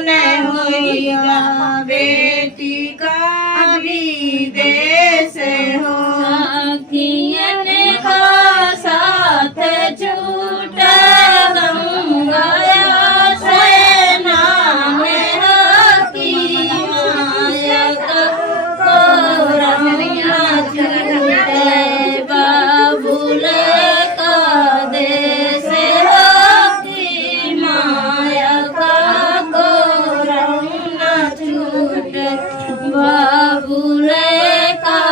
न होइगा बेटी का विदेश हो। सखियन का साथ छूटा गंगा से नाम की माया का कोरमिया छूटे बाबुल का देश हो की माया का कोरमिया छूटे बाबुल का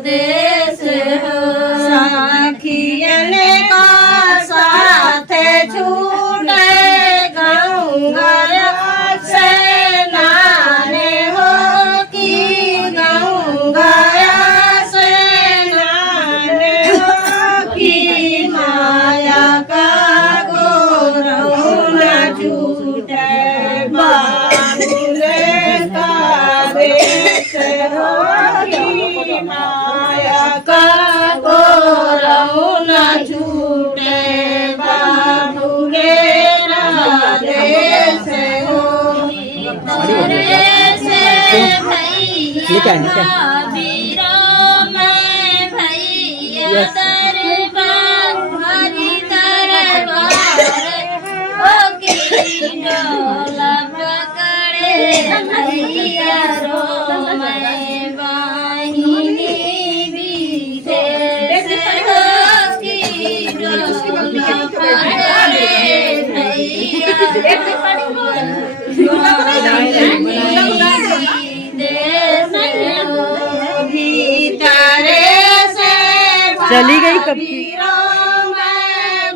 देश हो। सखियन का साथ छूटे गंगा से नाने हो कि गंगा से नाने हो कि माया का गोरव न छूटे बाबुल का देश हो कि माया का गोरव न छूटे बाबुल का देश हो। चली गई कब की?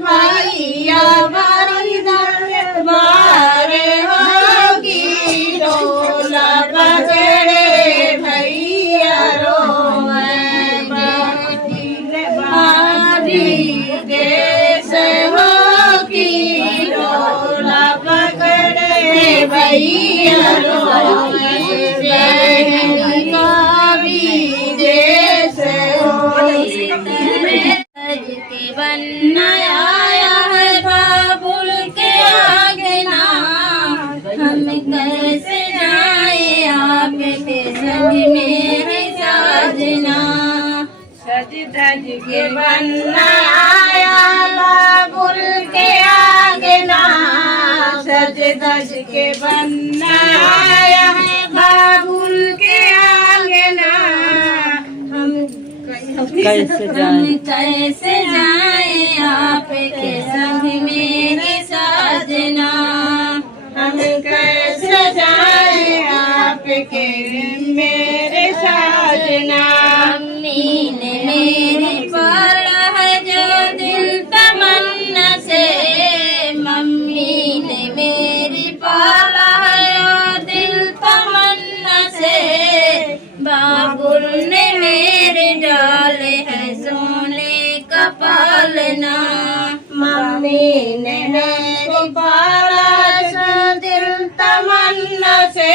भैया बारी दरबार होगी डोला पकड़े भैया रोवे बारी देश होगी डोला पकड़े भैया रोवे देश के बनना आया है बाबुल के आगे ना हम कैसे जाए आपके संग मेरे साजना। सज धज के बनना आया बाबुल के आगे ना सज धज के बनना आया है बाबुल के आगे ना हम कैसे जाए कैसे जाए आपके संग मेरे साजना। हम कैसे जाए आपके मेरे साजना। मम्मी ने मेरी पाला है जो दिल तमन्ना से मम्मी ने मेरी पाला है जो दिल तमन्ना से बाबुल ने मेरे डाले है सोने का पालना। मम्मी ने मेरी पाला सो दिल तमन्ना से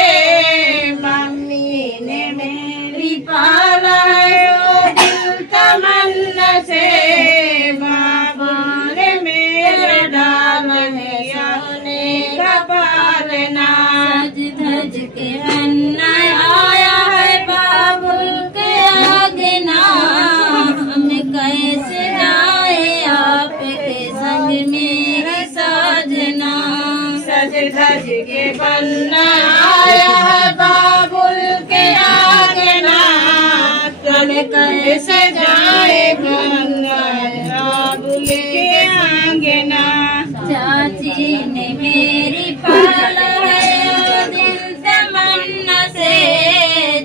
मम्मी ने मेरी पाला सो दिल तमन्ना से बाबा ने मेरे डाल है सोने का पालना। सज धज के अन्ना आया है बाबुल के आगे ना हम कैसे जाए आपके संग मेरे साजना। सज धज के बनना आया है बाबुल के आगे ना चल कैसे जाए गंगा बाबुल के आगे ना। चाची ने मेरी पाला है दिल तमन्ना से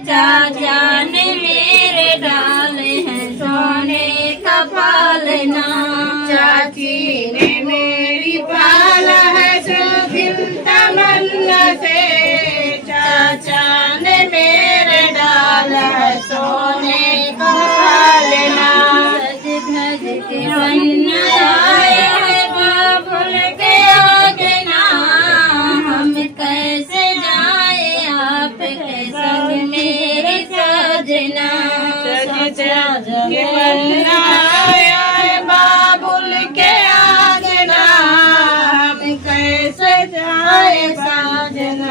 चाचा ने मेरे डाले हैं सोने का पालना। चाची ने मेरी पाला है सो दिल तमन्ना से चाचा ने मेरे डाला है सोने का पालना। सज धज के बनना आया है बाबुल के आगे ना हम कैसे जाए आपके संग मेरे साजना। सज धज के बनना आया है बाबुल के आगे ना हम कैसे जाए साजना।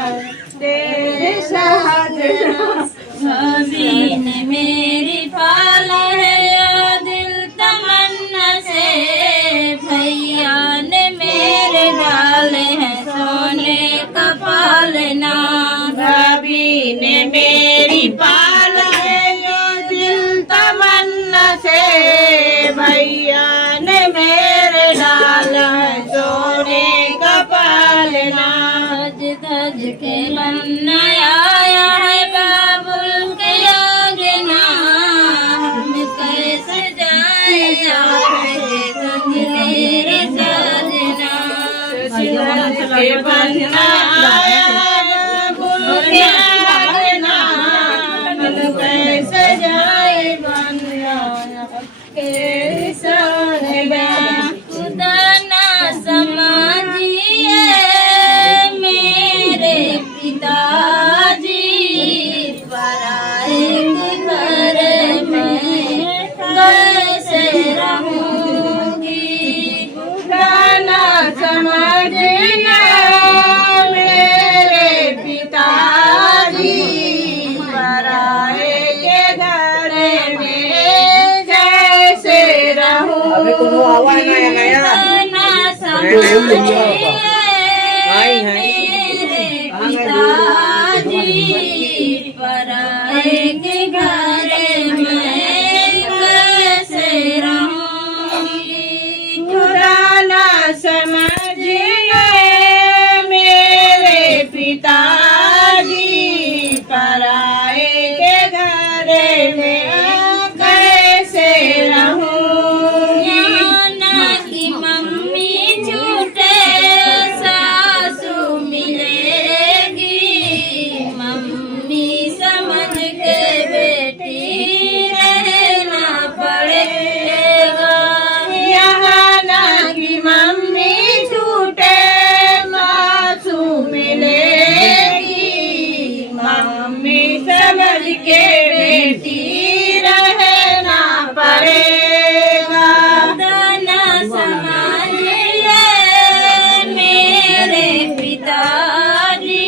बनना बाबुल के आगना हम कैसे जाए बनना के संग खुदा ना समझिए मेरे पिताजी पराए घर में कैसे रहूंगी। गाना समझना मेरे पिताजी पराए के घर में कैसे रहूं। ना समझिए मेरे पिताजी पराए के घर में कैसे रहूंगी। खुदा ना समझिए मेरे पिताजी पराए के घर में कैसे रहूंगी। ना कि मम्मी झूठे सासू मिलेगी मम्मी समझ के बेटी रहना पड़ेगा। यहाँ ना कि मम्मी झूठे मासूम मिलेगी मम्मी समझ के बेटी रहना पड़ेगा। ना समझिए मेरे पिताजी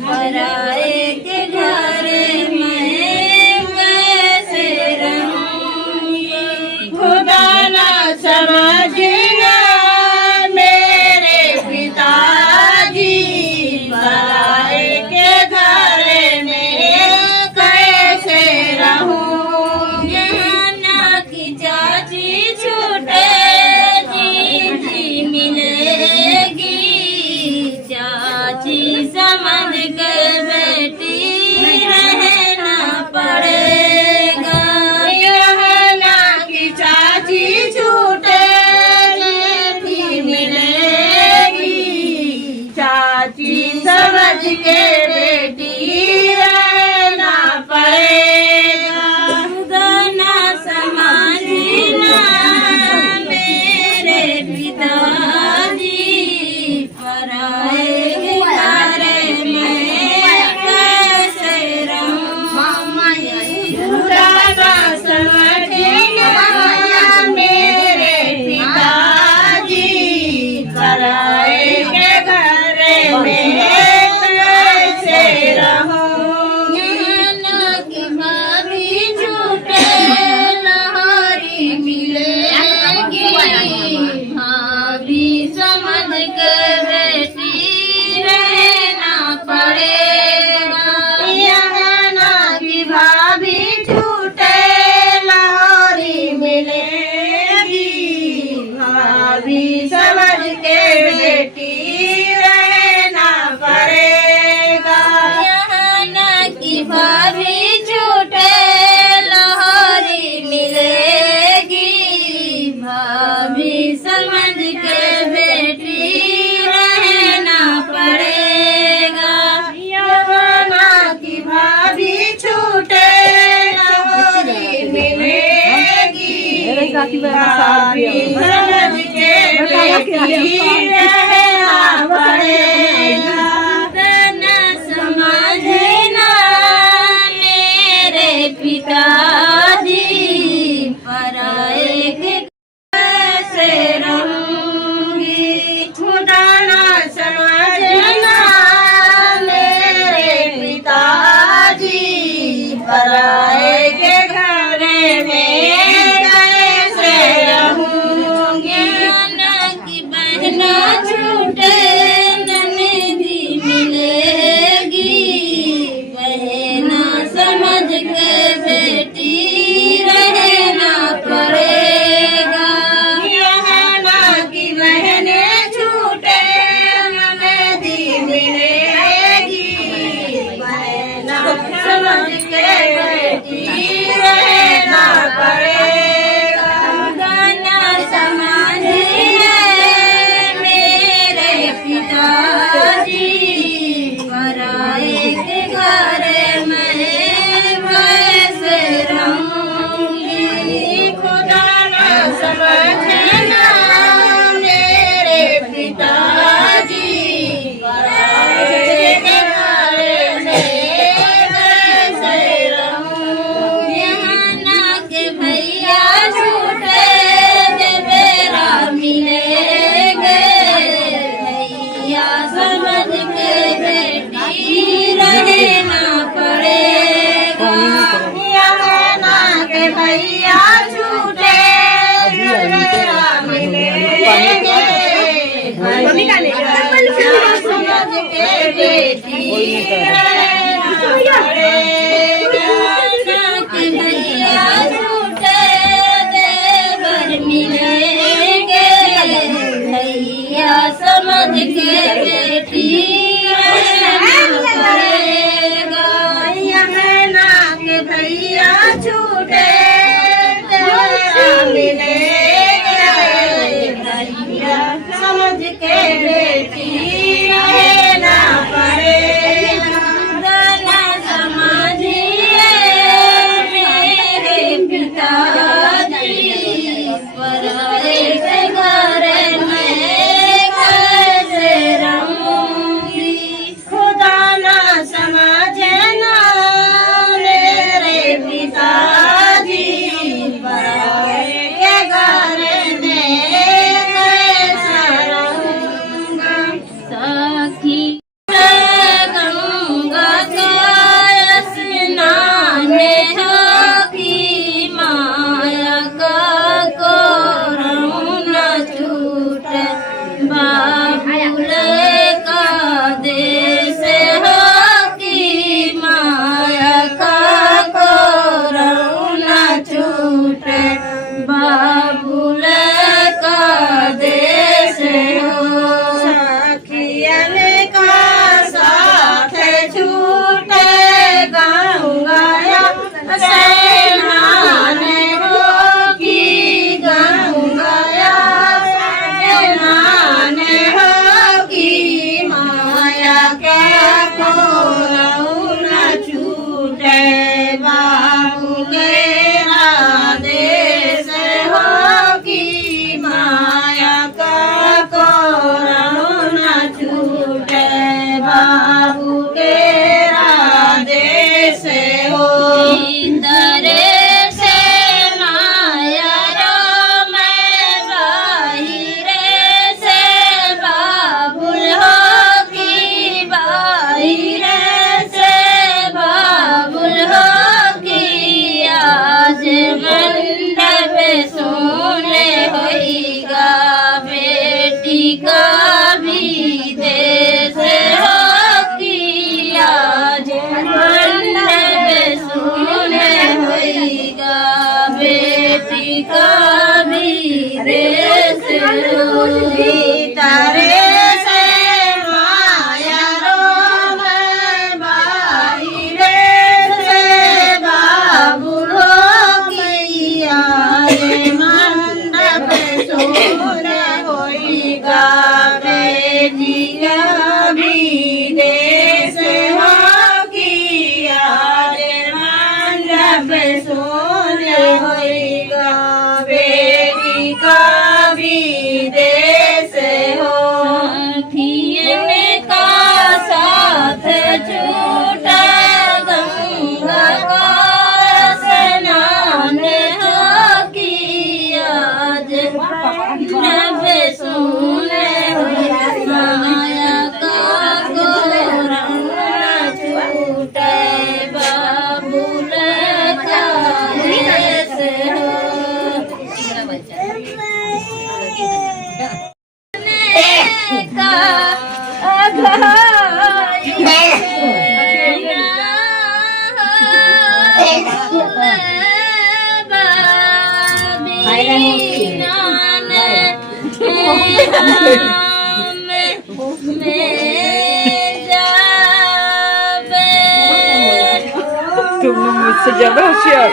पराए के घर में कैसे रहूंगी। खुदा ना समझना मेरे पिताजी पराए के घर में कैसे रहूंगी। ना कि चाची छूटे जी मिलेगी चाची समझ के बेटी रहना पड़ेगा। यहाँ ना कि चाची छूटे थी मिलेगी चाची समझ के बेटी रहना पड़ेगा। खुदा ना समझना मेरे पिताजी पराए के घर में कैसे रहूंगी। खुदा ना समझना मेरे पिताजी पराए के घर में कैसे रहूंगी। ना कि भाभी झूठे लहरी मिलेगी भाभी समझ के बेटी रहना पड़ेगा। यहाँ ना कि भाभी झूठे लाहौरी मिलेगी भाभी समझ के बेटी रहना पड़ेगा। यहाँ ना कि भाभी झूठे लहरी मिलेगी भाभी समझ के बेटी रहना पड़ेगा। यहाँ ना कि भाभी झूठे लाहौरी मिलेगी भाभी समझ के बेटी रहना पड़ेगा। ना समझना मेरे पिताजी पराए के कैसे रहूंगी। खुदा ना समझना मेरे पिताजी पराए के घर में कैसे रहूंगी। ना कि बहना समझे ना मेरे पिताजी पराए के घर में कैसे रहूं। यहाँ ना के भैया छूटे बेरा मिलेंगे भैया समझ के बेटी रहना पड़ेगा। यहाँ ना के भैया छूटे मेरा मिलेंगे भैया समझ के बेटी रहना पड़ेगा। के भैया छूटे देवर मिलेंगे भैया समझ के बेटी रहना पड़ेगा। यहाँ ना के भैया छूटे तेरा मिलेंगे भैया समझ के बेटी रहना पड़ेगा। गाना समझिए मेरे पिताजी पराए के घर में कैसे रहूंगी। खुदा ना समझे ना मेरे पिताजी पराए के घर में कैसा रहूंगा। सखी गंगा का स्नान हो की माया का कोरऊ न छूटे बाबुल का देश हो की माया का कोरऊ न छूटे बाबुल का देश हो। सखियन का साथ छूटे गंगाया स्नान हो की गंगाया स्नान हो की माया के कोरऊ न छूटे बाबू के आदेश हो की माया का कोरऊ न छूटे बाबू के आदेश हो। इंदरे से माया रो मैं बाहिरे से बाबुल हो की बाहिरे से बाबुल हो की आज मंडप सोने होइगा बेटी का भी देश हो की आज मंडप सोने होइगा बेटी का भी देश हो। तारे से माया रो मैं बाहिरे से बाबू हो की आज मंडप सोने होइगा बेटी का भी देश हो की आज मंडप सोने होइगा बेटी का भी देश हो। सखियन का साथ छूटा गंगा का स्नान हो की आज नभ सोने माया का कोरऊ न छूटे बाबुल का देश हो। तुम लोग मुझसे ज्यादा होशियार।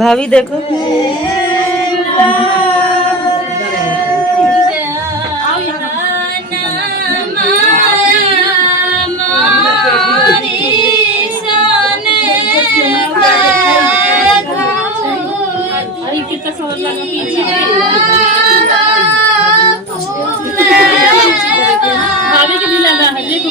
भाभी देखो भाभी के भी लगा है देखो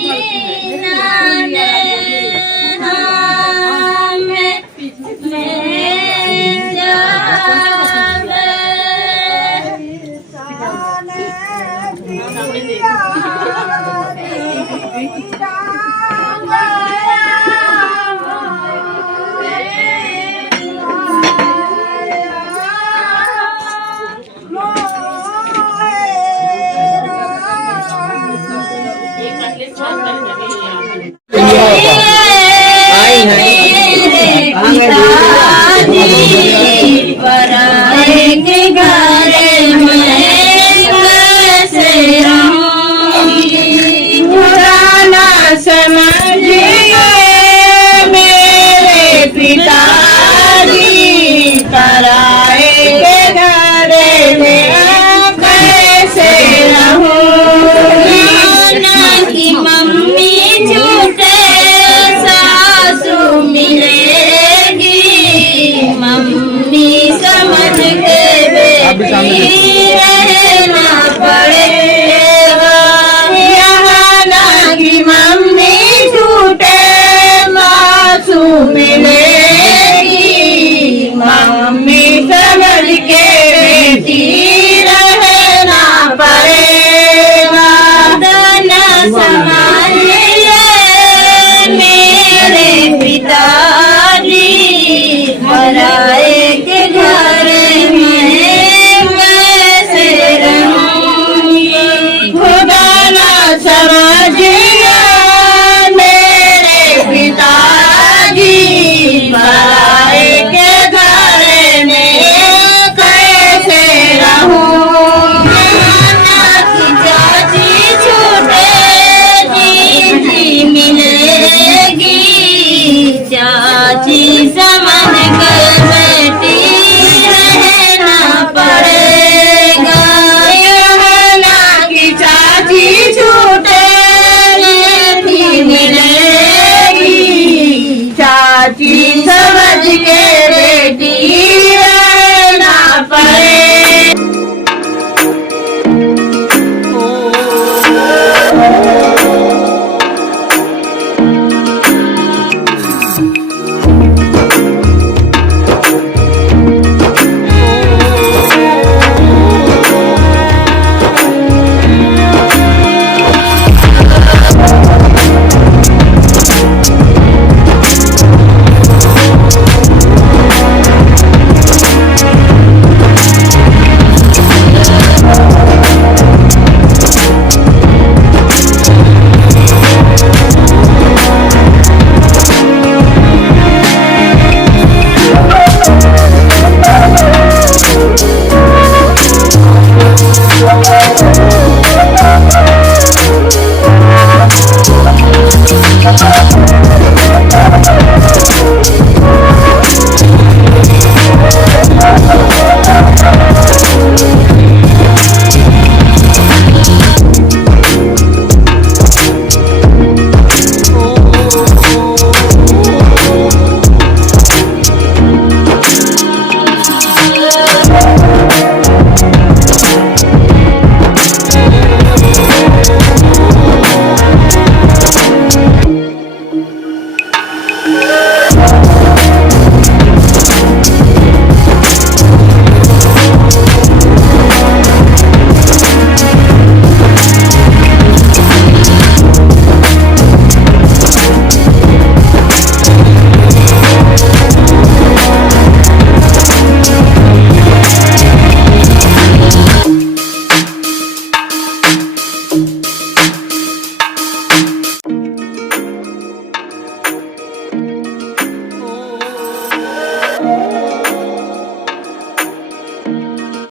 समझ के